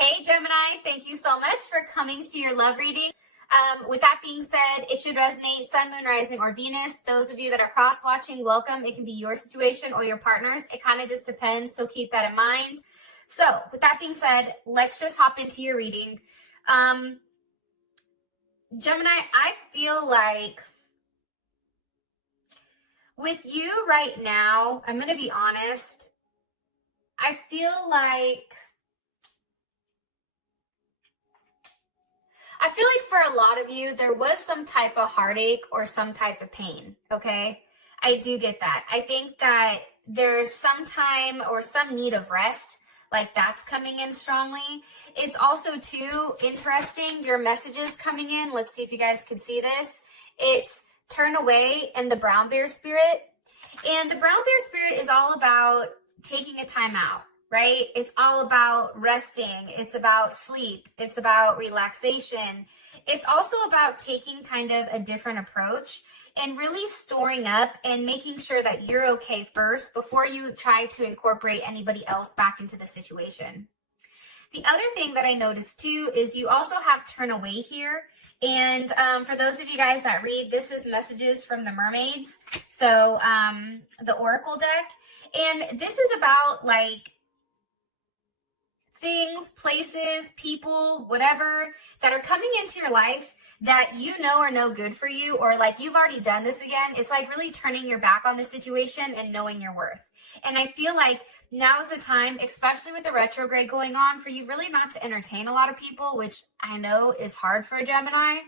Hey Gemini, thank you so much for coming to your love reading. With that being said, it should resonate Sun, Moon, Rising, or Venus. Those of you that are cross-watching, welcome. It can be your situation or your partner's. It kind of just depends, so keep that in mind. So with that being said, let's just hop into your reading. Gemini, I feel like with you right now, I'm going to be honest, I feel like for a lot of you, there was some type of heartache or some type of pain, okay? I do get that. I think that there's some time or some need of rest, like that's coming in strongly. It's also, too, interesting, your messages coming in. Let's see if you guys can see this. It's turn away and the brown bear spirit. And the brown bear spirit is all about taking a time out. Right? It's all about resting. It's about sleep. It's about relaxation. It's also about taking kind of a different approach and really storing up and making sure that you're okay first before you try to incorporate anybody else back into the situation. The other thing that I noticed too is you also have turn away here. And for those of you guys that read, this is messages from the mermaids. So the oracle deck. And this is about like things, places, people, whatever that are coming into your life that you know are no good for you, or like you've already done this again. It's like really turning your back on the situation and knowing your worth. And I feel like now is the time, especially with the retrograde going on, for you really not to entertain a lot of people, which I know is hard for a Gemini.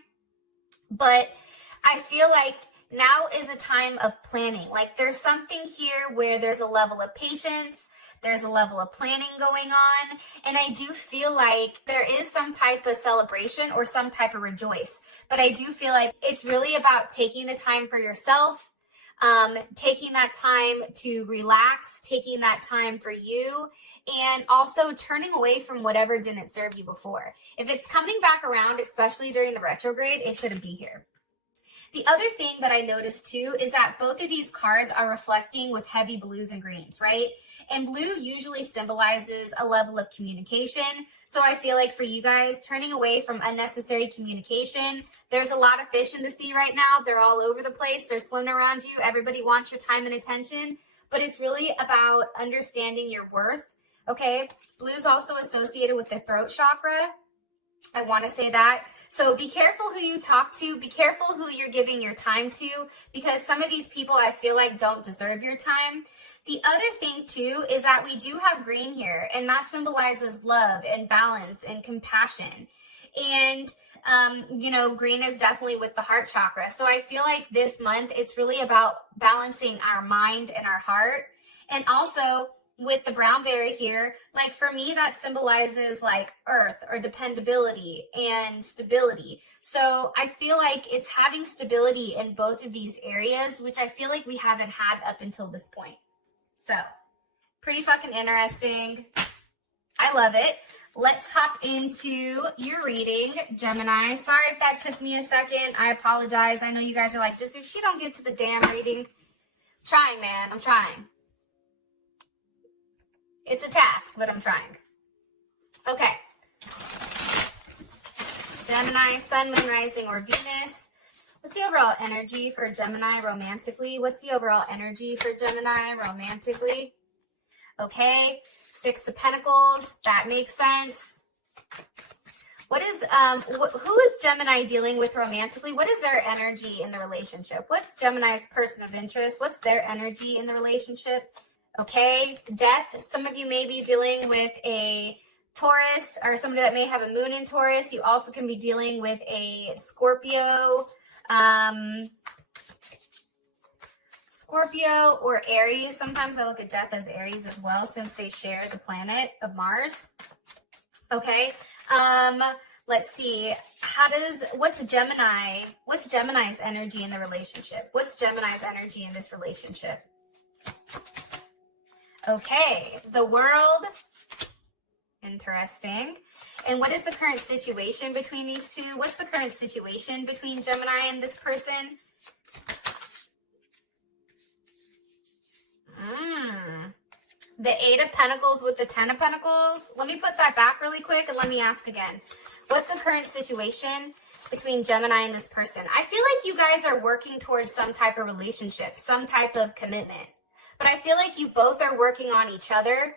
But I feel like now is a time of planning. Like there's something here where there's a level of patience, there's a level of planning going on, and I do feel like there is some type of celebration or some type of rejoice. But I do feel like it's really about taking the time for yourself, taking that time to relax, taking that time for you, and also turning away from whatever didn't serve you before. If it's coming back around, especially during the retrograde, it shouldn't be here. The other thing that I noticed too is that both of these cards are reflecting with heavy blues and greens, right? And blue usually symbolizes a level of communication. So I feel like for you guys, turning away from unnecessary communication, there's a lot of fish in the sea right now. They're all over the place. They're swimming around you. Everybody wants your time and attention, but it's really about understanding your worth, okay? Blue is also associated with the throat chakra. I want to say that. So be careful who you talk to. Be careful who you're giving your time to, because some of these people I feel like don't deserve your time. The other thing too is that we do have green here, and that symbolizes love and balance and compassion. And green is definitely with the heart chakra. So I feel like this month it's really about balancing our mind and our heart. And also with the brown bear here, like for me, that symbolizes like earth or dependability and stability. So I feel like it's having stability in both of these areas, which I feel like we haven't had up until this point. So pretty fucking interesting. I love it. Let's hop into your reading, Gemini. Sorry if that took me a second. I apologize. I know you guys are like, just if she don't get to the damn reading. Trying, man. I'm trying. It's a task, but I'm trying. Okay. Gemini, Sun, Moon, Rising, or Venus. What's the overall energy for Gemini romantically? What's the overall energy for Gemini romantically? Okay. Six of Pentacles. That makes sense. What is, who is Gemini dealing with romantically? What is their energy in the relationship? What's Gemini's person of interest? What's their energy in the relationship? Okay, death. Some of you may be dealing with a Taurus or somebody that may have a moon in Taurus. You also can be dealing with a Scorpio, or Aries. Sometimes I look at death as Aries as well, since they share the planet of Mars. Okay, let's see. What's Gemini's energy in the relationship? What's Gemini's energy in this relationship? Okay, the World. Interesting. And what is the current situation between these two? What's the current situation between Gemini and this person? The 8 of Pentacles with the 10 of Pentacles. Let me put that back really quick and let me ask again. What's the current situation between Gemini and this person? I feel like you guys are working towards some type of relationship, some type of commitment. But I feel like you both are working on each other.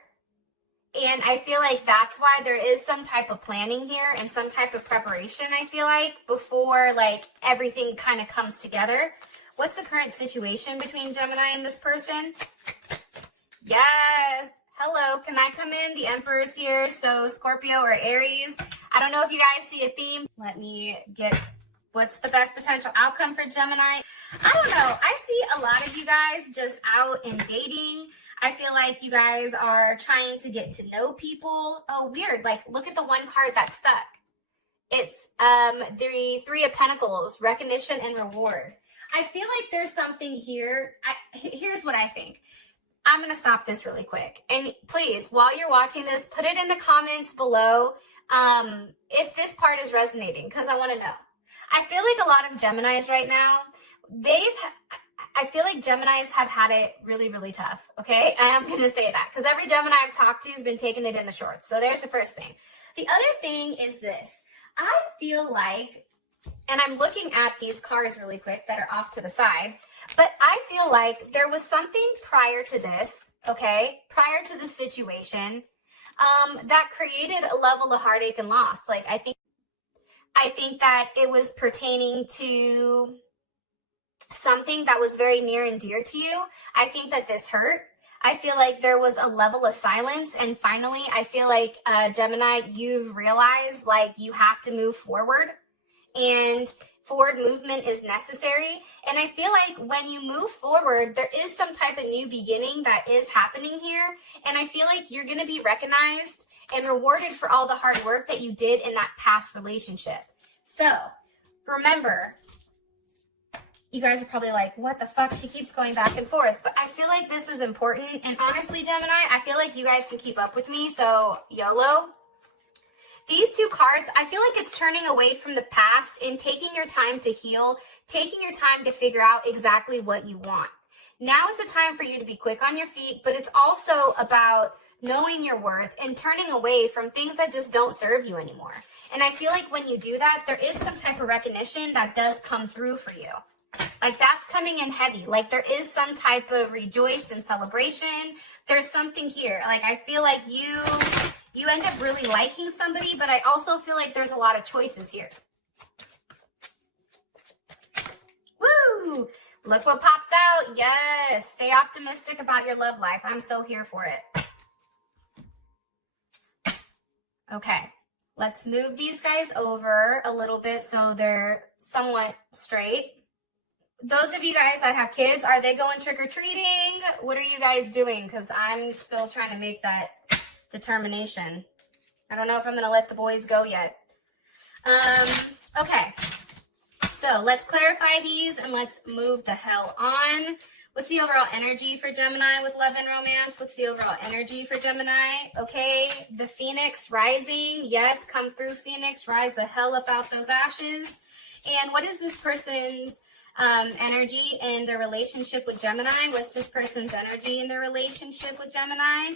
And I feel like that's why there is some type of planning here and some type of preparation, I feel like, before like everything kind of comes together. What's the current situation between Gemini and this person? Yes. Hello. Can I come in? The Emperor's here. So Scorpio or Aries. I don't know if you guys see a theme. Let me get what's the best potential outcome for Gemini. I don't know. I see a lot of you guys just out and dating. I feel like you guys are trying to get to know people. Oh, weird. Like, look at the one card that's stuck. It's the 3 of Pentacles, recognition and reward. I feel like there's something here. Here's what I think. I'm going to stop this really quick. And please, while you're watching this, put it in the comments below if this part is resonating, because I want to know. I feel like a lot of Geminis right now, I feel like Geminis have had it really, really tough, okay? I am going to say that, because every Gemini I've talked to has been taking it in the shorts. So there's the first thing. The other thing is this. I feel like, and I'm looking at these cards really quick that are off to the side, but I feel like there was something prior to this, okay, prior to the situation, that created a level of heartache and loss. Like, I think that it was pertaining to something that was very near and dear to you. I think that this hurt. I feel like there was a level of silence, and finally, I feel like, Gemini, you've realized, like, you have to move forward, and forward movement is necessary. And I feel like when you move forward, there is some type of new beginning that is happening here. And I feel like you're going to be recognized and rewarded for all the hard work that you did in that past relationship. So remember, you guys are probably like, what the fuck? She keeps going back and forth. But I feel like this is important. And honestly, Gemini, I feel like you guys can keep up with me. So YOLO. These 2 cards, I feel like it's turning away from the past and taking your time to heal, taking your time to figure out exactly what you want. Now is the time for you to be quick on your feet, but it's also about knowing your worth and turning away from things that just don't serve you anymore. And I feel like when you do that, there is some type of recognition that does come through for you. Like, that's coming in heavy. Like, there is some type of rejoice and celebration. There's something here. Like, I feel like you end up really liking somebody, but I also feel like there's a lot of choices here. Woo! Look what popped out. Yes. Stay optimistic about your love life. I'm so here for it. Okay. Let's move these guys over a little bit so they're somewhat straight. Those of you guys that have kids, are they going trick-or-treating? What are you guys doing? Because I'm still trying to make that determination. I don't know if I'm going to let the boys go yet. Okay. So let's clarify these and let's move the hell on. What's the overall energy for Gemini with love and romance? What's the overall energy for Gemini? Okay. The Phoenix rising. Yes. Come through, Phoenix. Rise the hell up out those ashes. And what is this person's energy in their relationship with Gemini? What's this person's energy in their relationship with Gemini?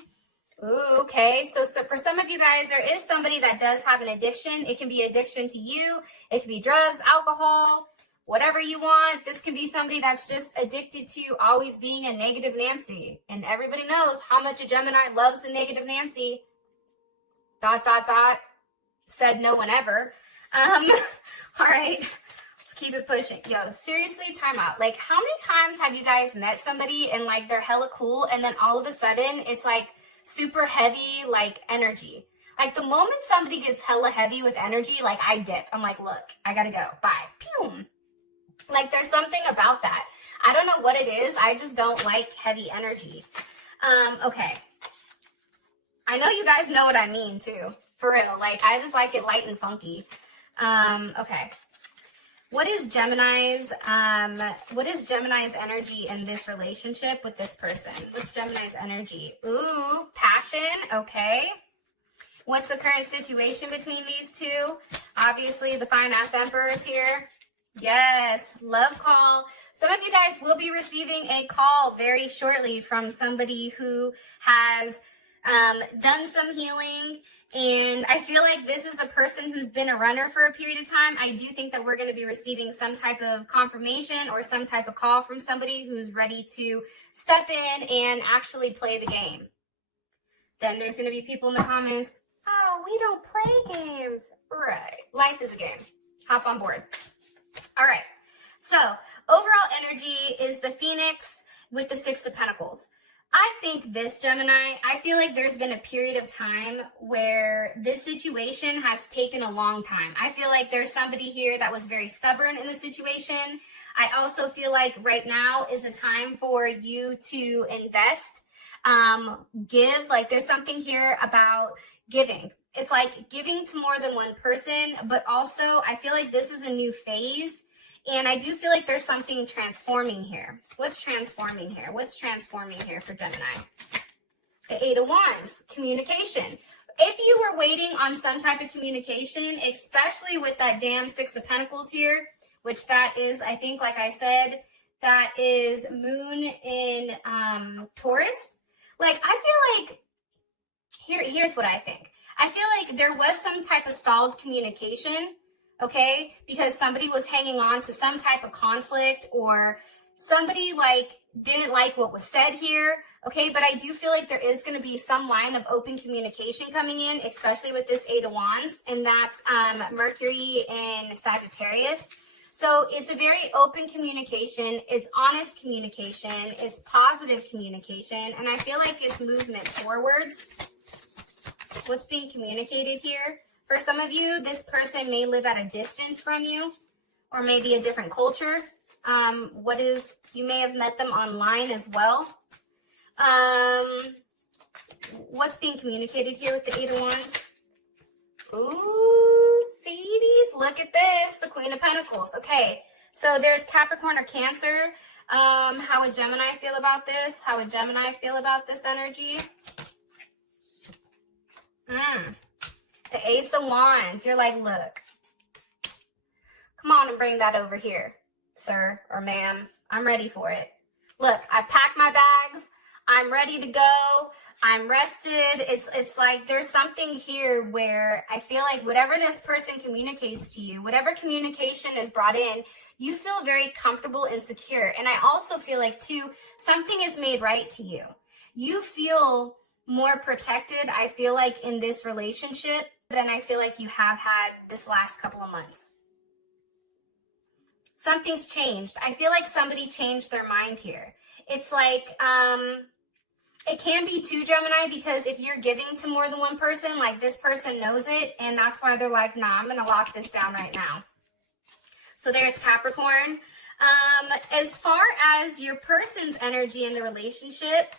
Ooh, okay. So for some of you guys, there is somebody that does have an addiction. It can be addiction to you. It can be drugs, alcohol, whatever you want. This can be somebody that's just addicted to always being a negative Nancy. And everybody knows how much a Gemini loves a negative Nancy. ... Said no one ever. All right. Keep it pushing. Yo, seriously, time out. Like, how many times have you guys met somebody and like they're hella cool and then all of a sudden it's like super heavy, like energy? Like, the moment somebody gets hella heavy with energy, like, I dip. I'm like, look, I gotta go. Bye. Pew. Like, there's something about that. I don't know what it is. I just don't like heavy energy. Okay. I know you guys know what I mean too. For real. Like, I just like it light and funky. Okay. What is Gemini's energy in this relationship with this person? What's Gemini's energy? Ooh, passion. Okay. What's the current situation between these two? Obviously, the fine ass Emperor is here. Yes, love call. Some of you guys will be receiving a call very shortly from somebody who has done some healing. And I feel like this is a person who's been a runner for a period of time. I do think that we're going to be receiving some type of confirmation or some type of call from somebody who's ready to step in and actually play the game. Then there's going to be people in the comments, oh, we don't play games. Right. Life is a game. Hop on board. All right. So overall energy is the Phoenix with the Six of Pentacles. I think this, Gemini, I feel like there's been a period of time where this situation has taken a long time. I feel like there's somebody here that was very stubborn in the situation. I also feel like right now is a time for you to invest, give. Like there's something here about giving. It's like giving to more than one person, but also I feel like this is a new phase. And I do feel like there's something transforming here. What's transforming here? What's transforming here for Gemini? The Eight of Wands, communication. If you were waiting on some type of communication, especially with that damn Six of Pentacles here, which that is, I think, like I said, that is Moon in Taurus. Like, I feel like, here's what I think. I feel like there was some type of stalled communication, okay, because somebody was hanging on to some type of conflict or somebody like didn't like what was said here, okay, but I do feel like there is going to be some line of open communication coming in, especially with this Eight of Wands, and that's Mercury in Sagittarius. So it's a very open communication, it's honest communication, it's positive communication, and I feel like it's movement forwards. What's being communicated here? For some of you, this person may live at a distance from you, or maybe a different culture. You may have met them online as well. What's being communicated here with the Eight of Wands? Ooh, Sadie's, look at this, the Queen of Pentacles. Okay, so there's Capricorn or Cancer. How would Gemini feel about this? How would Gemini feel about this energy? The Ace of Wands. You're like, look, come on and bring that over here, sir or ma'am. I'm ready for it. Look, I packed my bags. I'm ready to go. I'm rested. It's like there's something here where I feel like whatever this person communicates to you, whatever communication is brought in, you feel very comfortable and secure. And I also feel like, too, something is made right to you. You feel more protected, I feel like, in this relationship than I feel like you have had this last couple of months. Something's changed. I feel like somebody changed their mind here. It's like, it can be too, Gemini, because if you're giving to more than one person, like this person knows it, and that's why they're like, nah, I'm going to lock this down right now. So there's Capricorn. As far as your person's energy in the relationship,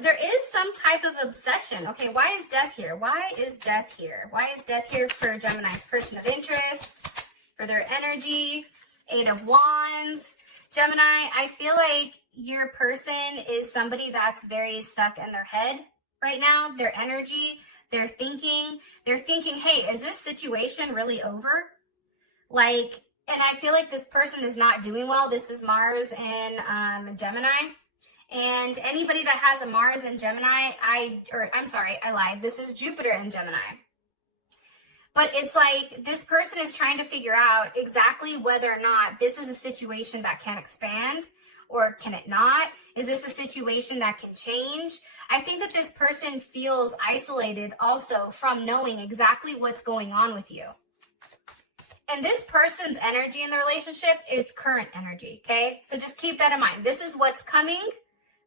there is some type of obsession. Okay, why is death here? Why is death here? Why is death here for Gemini's person of interest, for their energy? Eight of Wands. Gemini, I feel like your person is somebody that's very stuck in their head right now. Their energy, they're thinking, hey, is this situation really over? Like, and I feel like this person is not doing well. This is Mars and Gemini. And anybody that has a Mars in Gemini, I'm sorry, I lied. This is Jupiter in Gemini. But it's like this person is trying to figure out exactly whether or not this is a situation that can expand or can it not? Is this a situation that can change? I think that this person feels isolated also from knowing exactly what's going on with you. And this person's energy in the relationship, it's current energy, okay? So just keep that in mind. This is what's coming.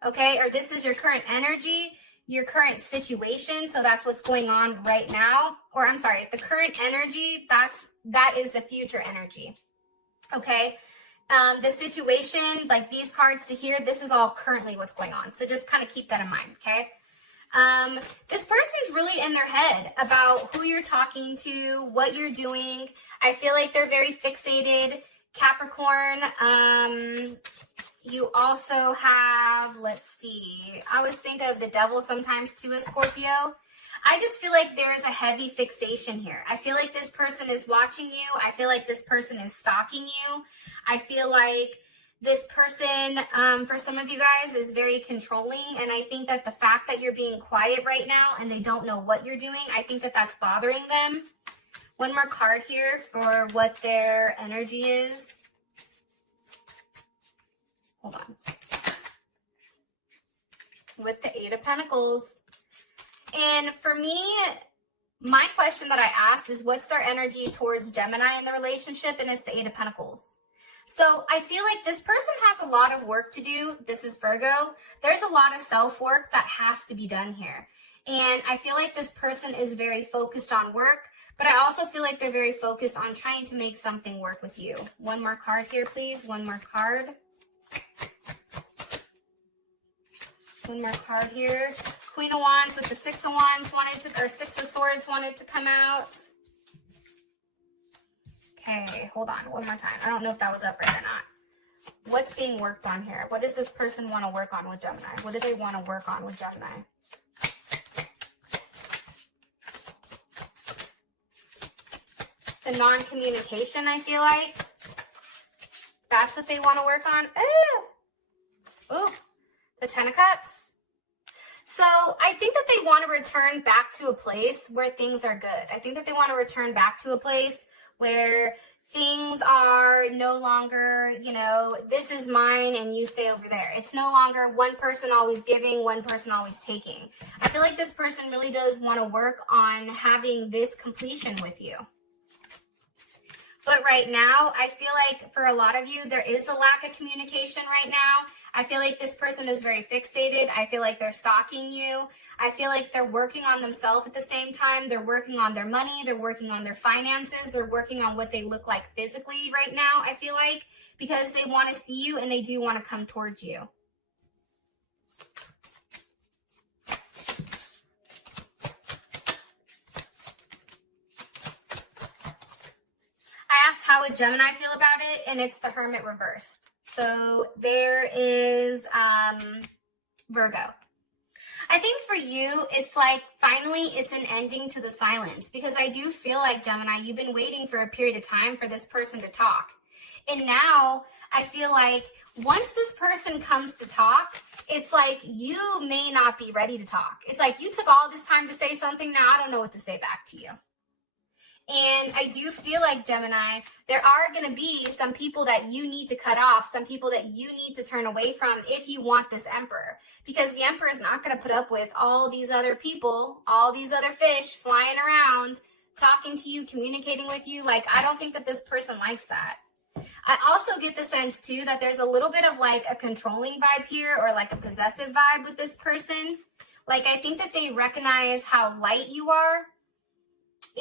Okay, or this is your current energy, your current situation, so that's what's going on right now. Or I'm sorry, the current energy, that is the future energy. Okay, the situation, like these cards to here, this is all currently what's going on. So just kind of keep that in mind, okay? This person's really in their head about who you're talking to, what you're doing. I feel like they're very fixated. Capricorn, you also have, let's see, I always think of the devil sometimes too as Scorpio. I just feel like there is a heavy fixation here. I feel like this person is watching you. I feel like this person is stalking you. I feel like this person, for some of you guys, is very controlling. And I think that the fact that you're being quiet right now and they don't know what you're doing, I think that that's bothering them. One more card here for what their energy is. Hold on. With the Eight of Pentacles. And for me, my question that I asked is, what's their energy towards Gemini in the relationship? And it's the Eight of Pentacles. So I feel like this person has a lot of work to do. This is Virgo. There's a lot of self-work that has to be done here. And I feel like this person is very focused on work, but I also feel like they're very focused on trying to make something work with you. One more card here, please. One more card. One more card here. Queen of Wands with the Six of Wands or Six of Swords wanted to come out. Okay, hold on one more time. I don't know if that was up right or not. What's being worked on here? What does this person want to work on with Gemini? What do they want to work on with Gemini? The non-communication, I feel like. That's what they want to work on. Ooh. Ooh. The Ten of Cups. So I think that they want to return back to a place where things are good. I think that they want to return back to a place where things are no longer, you know, this is mine and you stay over there. It's no longer one person always giving, one person always taking. I feel like this person really does want to work on having this completion with you. But right now, I feel like for a lot of you, there is a lack of communication right now. I feel like this person is very fixated. I feel like they're stalking you. I feel like they're working on themselves at the same time. They're working on their money. They're working on their finances. They're working on what they look like physically right now, I feel like, because they want to see you and they do want to come towards you. I asked how would Gemini feel about it, and it's the Hermit reversed. So there is Virgo. I think for you, it's like finally it's an ending to the silence, because I do feel like, Gemini, you've been waiting for a period of time for this person to talk. And now I feel like once this person comes to talk, it's like you may not be ready to talk. It's like you took all this time to say something. Now I don't know what to say back to you. And I do feel like, Gemini, there are going to be some people that you need to cut off, some people that you need to turn away from if you want this Emperor. Because the Emperor is not going to put up with all these other people, all these other fish flying around, talking to you, communicating with you. Like, I don't think that this person likes that. I also get the sense, too, that there's a little bit of like a controlling vibe here, or like a possessive vibe with this person. Like, I think that they recognize how light you are.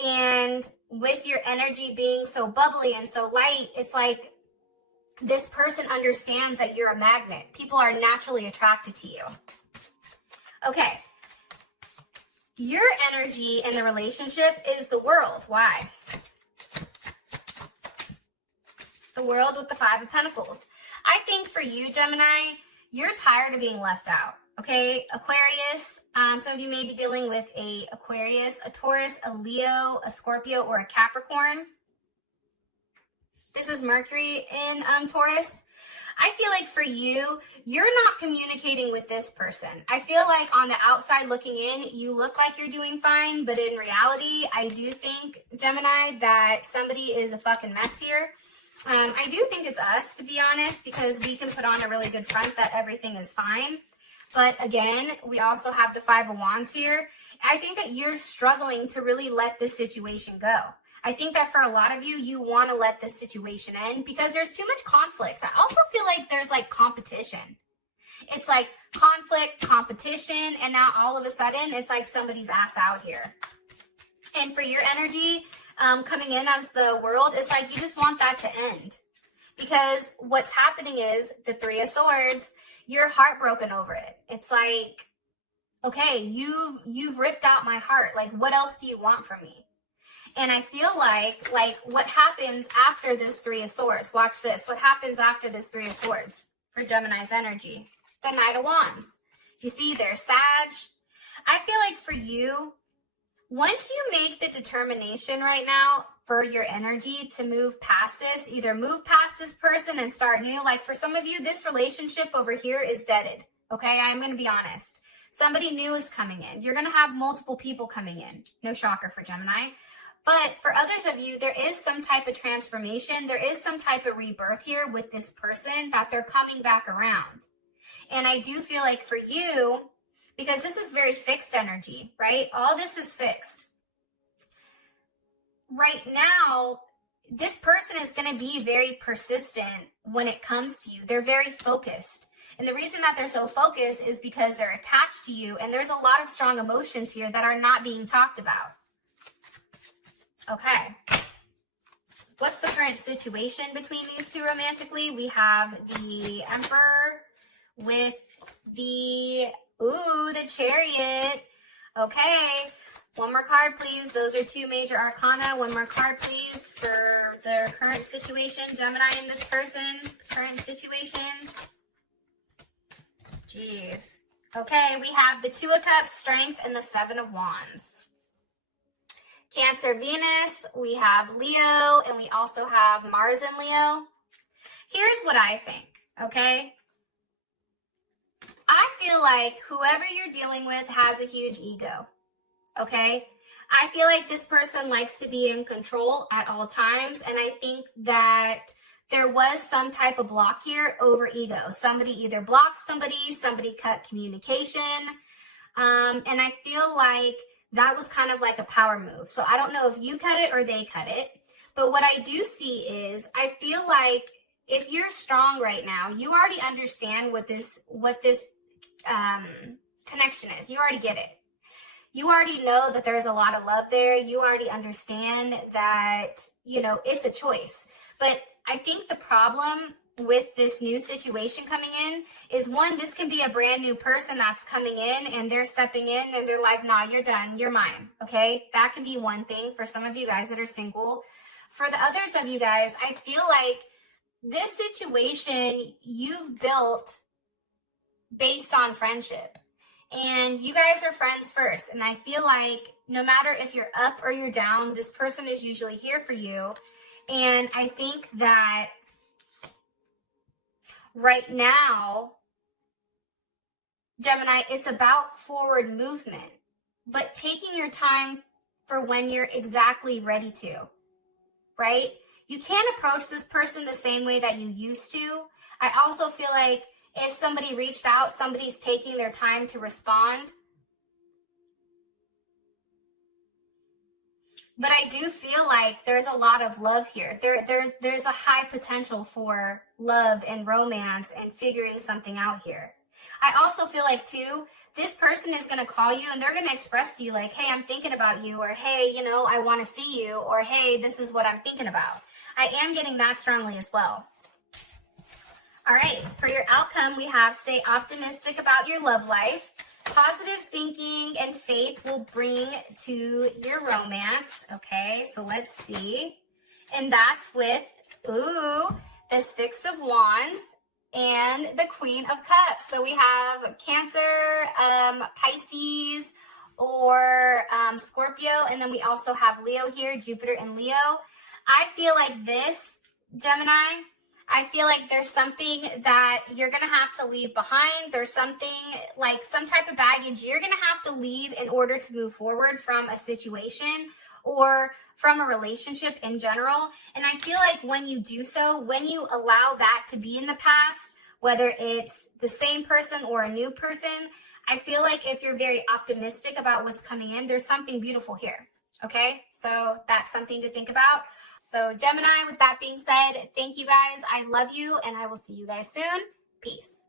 And with your energy being so bubbly and so light, it's like this person understands that you're a magnet. People are naturally attracted to you. Okay. Your energy in the relationship is the World. Why? The World with the Five of Pentacles. I think for you, Gemini, you're tired of being left out. Okay, Aquarius, some of you may be dealing with a Aquarius, a Taurus, a Leo, a Scorpio, or a Capricorn. This is Mercury in Taurus. I feel like for you, you're not communicating with this person. I feel like on the outside looking in, you look like you're doing fine, but in reality, I do think, Gemini, that somebody is a fucking mess here. I do think it's us, to be honest, because we can put on a really good front that everything is fine. But again, we also have the Five of Wands here. I think that you're struggling to really let this situation go. I think that for a lot of you, you want to let this situation end because there's too much conflict. I also feel like there's like competition. It's like conflict, competition, and now all of a sudden, it's like somebody's ass out here. And for your energy coming in as the World, it's like you just want that to end. Because what's happening is the Three of Swords, you're heartbroken over it. It's like, okay, you've ripped out my heart. Like, what else do you want from me? And I feel like what happens after this Three of Swords? Watch this. What happens after this Three of Swords for Gemini's energy? The Knight of Wands. You see, there's Sag. I feel like for you, Once you make the determination right now for your energy to move past this, either move past this person and start new. Like for some of you, this relationship over here is deaded. Okay, I'm going to be honest. Somebody new is coming in. You're going to have multiple people coming in. No shocker for Gemini. But for others of you, there is some type of transformation. There is some type of rebirth here with this person that they're coming back around. And I do feel like for you, because this is very fixed energy, right? All this is fixed. Right now, this person is going to be very persistent when it comes to you. They're very focused. And the reason that they're so focused is because they're attached to you. And there's a lot of strong emotions here that are not being talked about. Okay. What's the current situation between these two romantically? We have the Emperor with the Chariot. Okay. One more card, please. Those are two major arcana. One more card, please, for their current situation. Gemini and this person. Current situation. Jeez. Okay, we have the Two of Cups, Strength, and the Seven of Wands. Cancer, Venus. We have Leo, and we also have Mars and Leo. Here's what I think, okay? I feel like whoever you're dealing with has a huge ego. Okay, I feel like this person likes to be in control at all times, and I think that there was some type of block here over ego. Somebody either blocked somebody cut communication, and I feel like that was kind of like a power move. So I don't know if you cut it or they cut it, but what I do see is I feel like if you're strong right now, you already understand what this connection is. You already get it. You already know that there's a lot of love there. You already understand that, you know, it's a choice. But I think the problem with this new situation coming in is, one, this can be a brand new person that's coming in and they're stepping in and they're like, nah, you're done. You're mine. Okay. That can be one thing for some of you guys that are single. For the others of you guys, I feel like this situation you've built based on friendship. And you guys are friends first. And I feel like no matter if you're up or you're down, this person is usually here for you. And I think that right now, Gemini, it's about forward movement, but taking your time for when you're exactly ready to, right? You can't approach this person the same way that you used to. I also feel like if somebody reached out, somebody's taking their time to respond. But I do feel like there's a lot of love here. There's a high potential for love and romance and figuring something out here. I also feel like, too, this person is going to call you and they're going to express to you like, hey, I'm thinking about you, or hey, you know, I want to see you, or hey, this is what I'm thinking about. I am getting that strongly as well. All right, for your outcome, we have stay optimistic about your love life. Positive thinking and faith will bring to your romance. Okay, so let's see. And that's with, the Six of Wands and the Queen of Cups. So we have Cancer, Pisces, or Scorpio. And then we also have Leo here, Jupiter and Leo. I feel like this, Gemini, I feel like there's something that you're going to have to leave behind. There's something like some type of baggage you're going to have to leave in order to move forward from a situation or from a relationship in general. And I feel like when you do so, when you allow that to be in the past, whether it's the same person or a new person, I feel like if you're very optimistic about what's coming in, there's something beautiful here. Okay, so that's something to think about. So Gemini, with that being said, thank you guys. I love you, and I will see you guys soon. Peace.